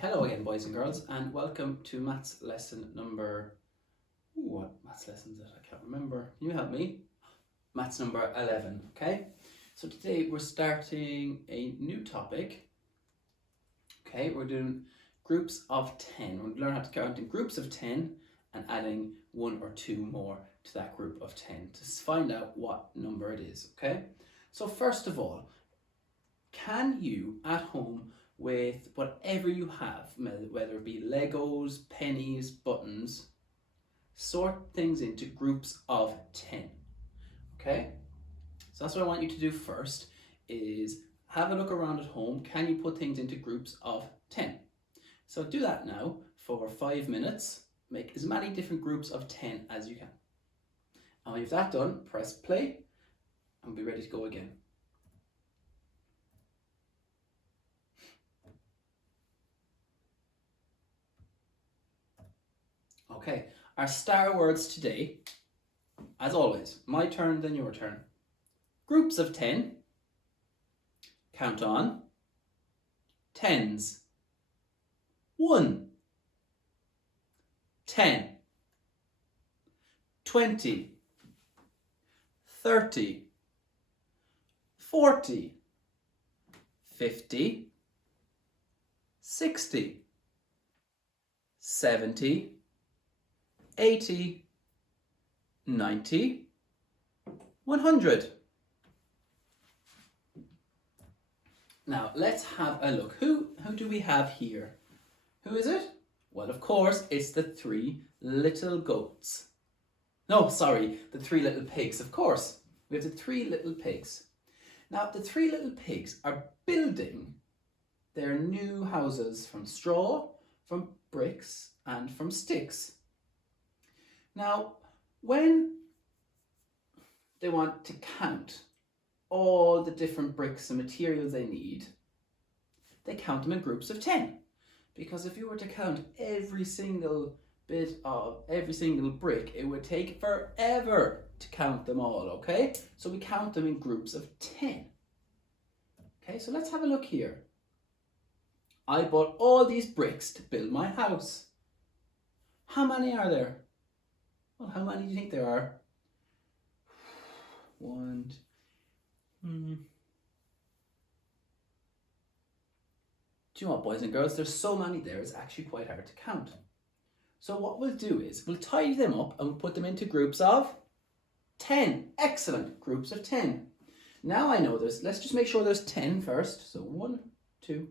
Hello again, boys and girls, and welcome to maths lesson number. What maths lesson is it? I can't remember. Can you help me? Maths number 11. Okay, so today we're starting a new topic. Okay, we're doing groups of 10. We're going to learn how to count in groups of 10 and adding one or two more to that group of 10 to find out what number it is. Okay, so first of all, can you at home, with whatever you have, whether it be Legos, pennies, buttons, sort things into groups of 10? Okay, so that's what I want you to do first, is have a look around at home. Can you put things into groups of 10? So do that now for 5 minutes. Make as many different groups of 10 as you can. And when you've that done, press play and be ready to go again. Okay, our star words today, as always, my turn, then your turn. Groups of 10, count on, tens, 1, 10, 20, 30, 40, 50, 60, 70, 80, 90, 100. Now let's have a look. Who do we have here? Who is it? Well, of course, it's the 3 little goats. No, sorry, the 3 little pigs. Of course, we have the 3 little pigs. Now, the 3 little pigs are building their new houses from straw, from bricks, and from sticks. Now, when they want to count all the different bricks and materials they need, they count them in groups of 10. Because if you were to count every single bit of every single brick, it would take forever to count them all, okay? So we count them in groups of 10. Okay, so let's have a look here. I bought all these bricks to build my house. How many are there? Well, how many do you think there are? 1. Do you know what, boys and girls? There's so many there, it's actually quite hard to count. So what we'll do is we'll tidy them up and we'll put them into groups of 10. Excellent, groups of 10. Now I know there's, let's just make sure there's 10 first. So 1, 2,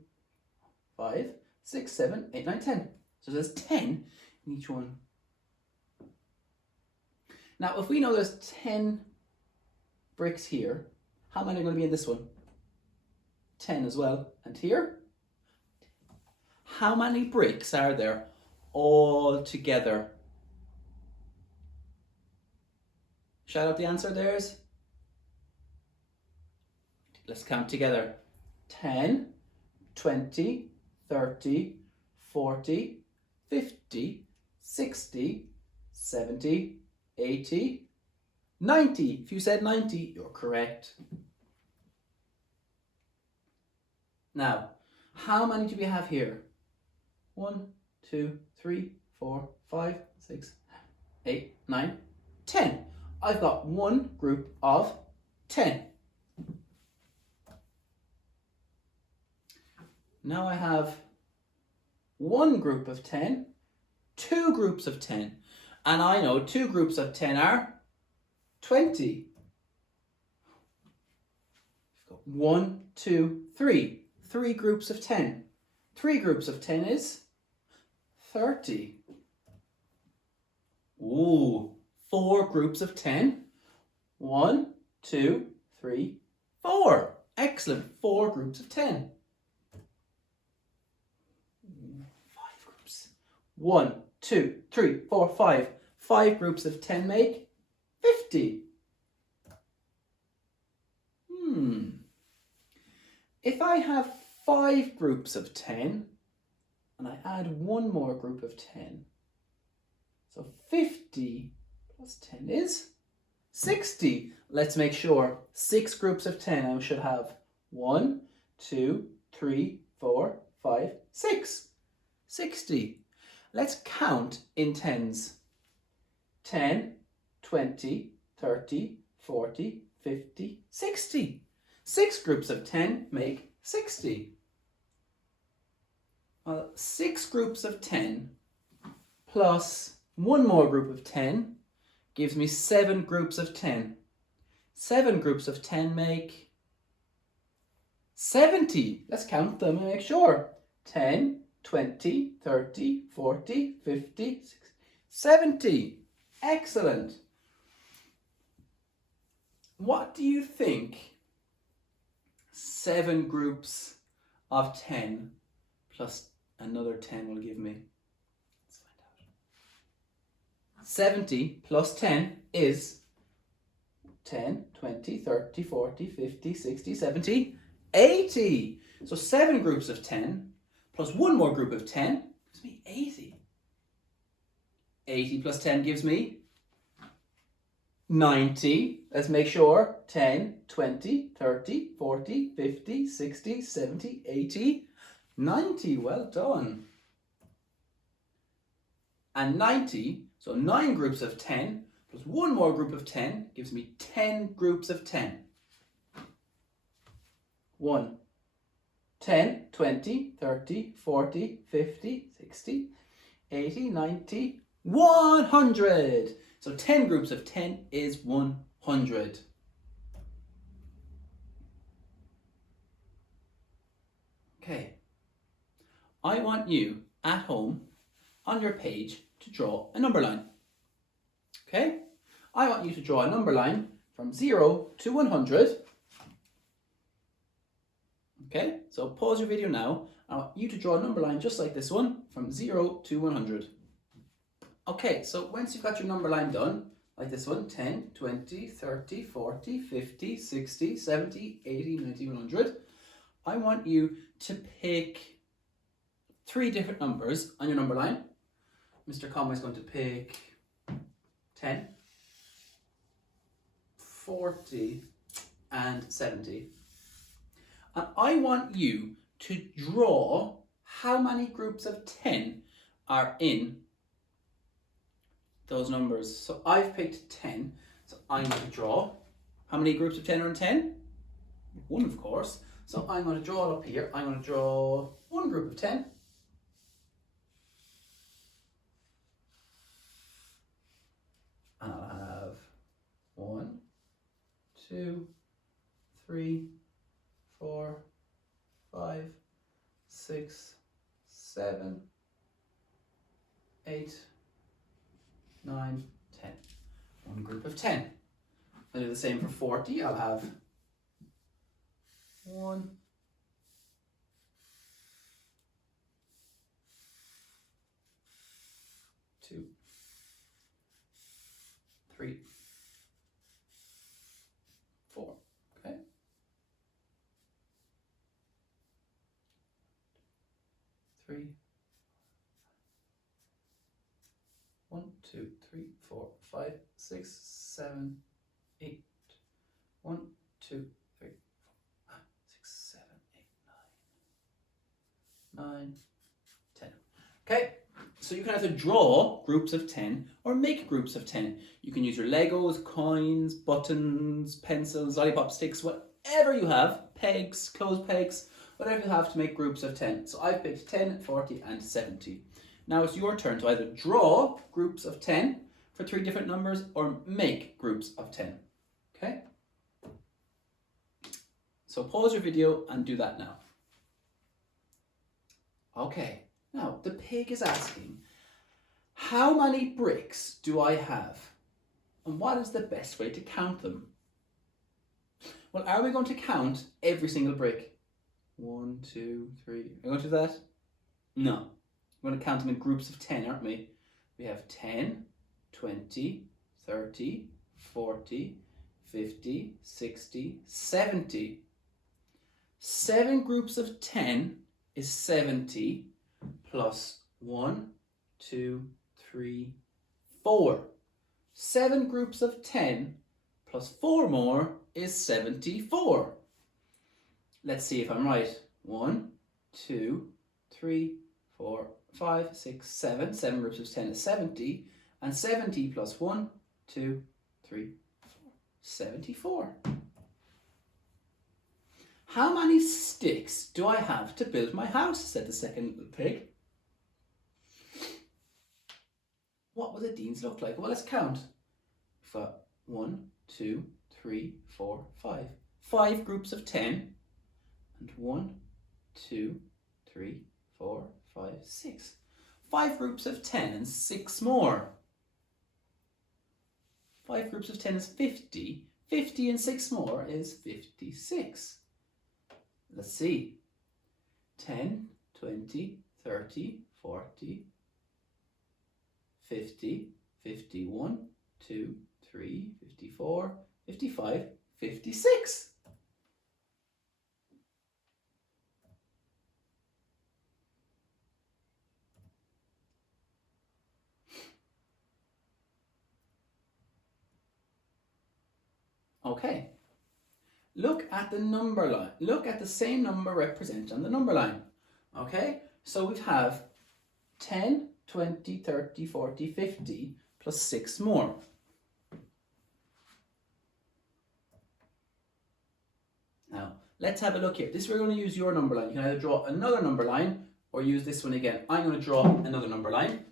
5, 6, 7, 8, 9, 10. So there's 10 in each one. Now, if we know there's 10 bricks here, how many are going to be in this one? 10 as well. And here? How many bricks are there all together? Shout out the answer, there's. Let's count together. 10, 20, 30, 40, 50, 60, 70, 80, 90. If you said 90, you're correct. Now, how many do we have here? 1, 2, 3, 4, 5, 6, 8, 9, 10. I've got one group of 10. Now I have one group of 10, 2 groups of 10. And I know 2 groups of 10 are 20. 1, 2, 3. 3 groups of 10. 3 groups of 10 is 30. Ooh, 4 groups of 10. 1, 2, 3, 4. Excellent, 4 groups of 10. 5 groups. 1, 2, 3, 4, 5. 5 groups of 10 make 50. If I have 5 groups of 10 and I add one more group of 10, so 50 plus 10 is 60. Let's make sure. 6 groups of 10 I should have. 1, 2, 3, 4, 5, 6. 60. Let's count in tens. 10, 20, 30, 40, 50, 60. 6 groups of 10 make 60. Well, 6 groups of 10 plus one more group of 10 gives me 7 groups of 10. 7 groups of 10 make 70. Let's count them and make sure. 10, 20, 30, 40, 50, 60, 70. Excellent. What do you think 7 groups of 10 plus another 10 will give me? Let's find out. 70 plus 10 is 10, 20, 30, 40, 50, 60, 70, 80. So 7 groups of 10 plus one more group of 10 gives me 80. 80 plus 10 gives me 90. Let's make sure. 10, 20, 30, 40, 50, 60, 70, 80, 90. Well done. And 90, so 9 groups of 10 plus one more group of 10 gives me 10 groups of 10. 1, 10, 20, 30, 40, 50, 60, 80, 90, 100. So 10 groups of 10 is 100. Okay. I want you at home on your page to draw a number line. Okay? I want you to draw a number line from 0 to 100. Okay? So pause your video now. I want you to draw a number line just like this one from 0 to 100. Okay, so once you've got your number line done, like this one, 10, 20, 30, 40, 50, 60, 70, 80, 90, 100, I want you to pick 3 different numbers on your number line. Mr. Conway's going to pick 10, 40, and 70. And I want you to draw how many groups of 10 are in those numbers. So I've picked 10, so I'm going to draw. How many groups of 10 are in 10? 1, of course. So I'm going to draw it up here. I'm going to draw one group of 10. And I'll have 1, 2, 3, 4, 5, 6, 7, 8, 9, 10. One group of 10. I'll do the same for 40. I'll have 1, 2, 3, 4. Okay. 3. 1, 2, 3, 4, 5, 6, 7, 8. 1, 2, 3, 4, 5, 6, 7, 8, 9, 10. Okay, so you can either draw groups of 10 or make groups of 10. You can use your Legos, coins, buttons, pencils, lollipop sticks, whatever you have, pegs, clothes pegs, whatever you have to make groups of 10. So I've picked 10, 40, and 70. Now it's your turn to either draw groups of 10 for 3 different numbers or make groups of 10. Okay? So pause your video and do that now. Okay, now the pig is asking, how many bricks do I have? And what is the best way to count them? Well, are we going to count every single brick? 1, 2, 3. Are we going to do that? No. We're going to count them in groups of 10, aren't we? We have 10, 20, 30, 40, 50, 60, 70. 7 groups of 10 is 70 plus 1, 2, 3, 4. 7 groups of 10 plus 4 more is 74. Let's see if I'm right. 1, 2, 3, 4, 5, 6, 7. 7 groups of 10 is 70. And 70 plus 1, 2, 3, 4. 74. How many sticks do I have to build my house? Said the second little pig. What will the Deans look like? Well, let's count. We've got 1, 2, 3, 4, 5. 5 groups of 10. And 1, 2, 3, 4, 5, 6. 5 groups of 10 and 6 more. 5 groups of 10 is 50. 50 and 6 more is 56. Let's see. 10, 20, 30, 40, 50, 51, 2, 3, 54, 55, 56. Okay. Look at the number line. Look at the same number represented on the number line. Okay? So we have 10, 20, 30, 40, 50 plus 6 more. Now, let's have a look here. This we're going to use your number line. You can either draw another number line or use this one again. I'm going to draw another number line.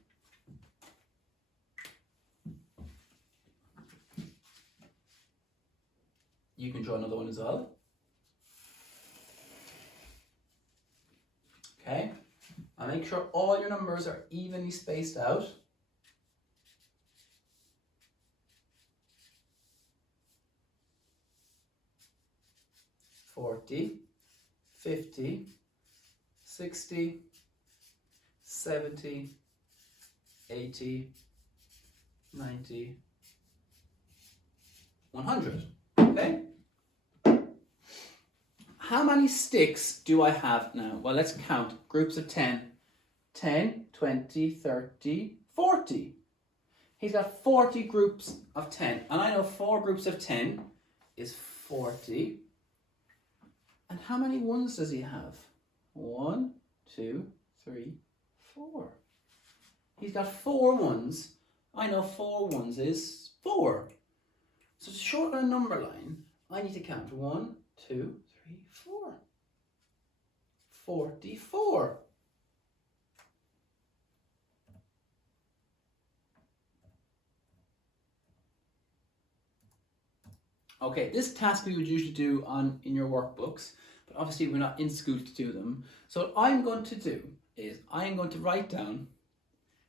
You can draw another one as well. Okay, and make sure all your numbers are evenly spaced out. $40, $50, $60, $70, $80, $90, $100. Okay? How many sticks do I have now? Well, let's count. Groups of 10. 10, 20, 30, 40. He's got 40 groups of 10. And I know 4 groups of 10 is 40. And how many ones does he have? 1, 2, 3, 4. He's got 4 ones. I know 4 ones is 4. So to shorten a number line, I need to count 1, 2, 3, 4. 44. Okay, this task we would usually do in your workbooks, but obviously we're not in school to do them. So what I'm going to do is I'm going to write down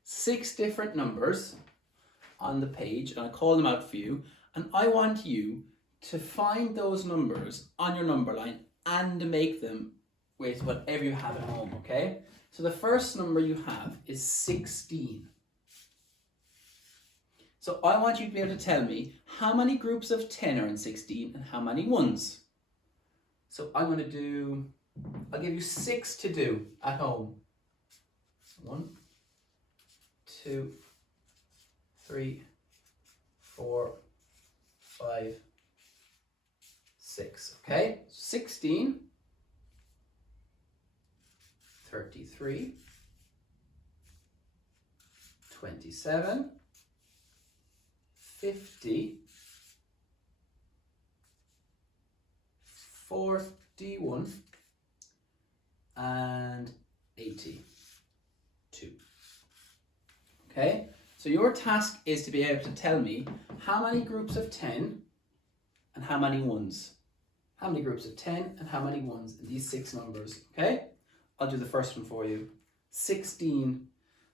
6 different numbers on the page, and I call them out for you. And I want you to find those numbers on your number line and make them with whatever you have at home, okay? So the first number you have is 16. So I want you to be able to tell me how many groups of 10 are in 16 and how many ones. So I'm going to do, I'll give you 6 to do at home. 1, 2, 3, 4, 5, 6. Okay, 16, 33, 27, 50, 41, and 82. Okay, so your task is to be able to tell me how many groups of 10 and how many ones. How many groups of 10 and how many ones in these 6 numbers, okay? I'll do the first one for you. 16.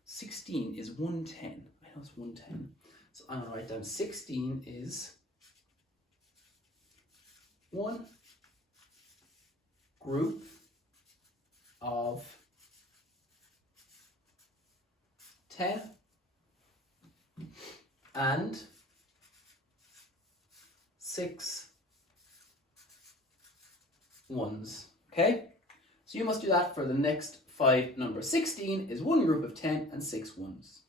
16 is 110. I know it's 110. So I'm going to write down 16 is 1 group of 10 and 6 ones. Okay? So you must do that for the next 5 numbers. 16 is 1 group of 10 and 6 ones.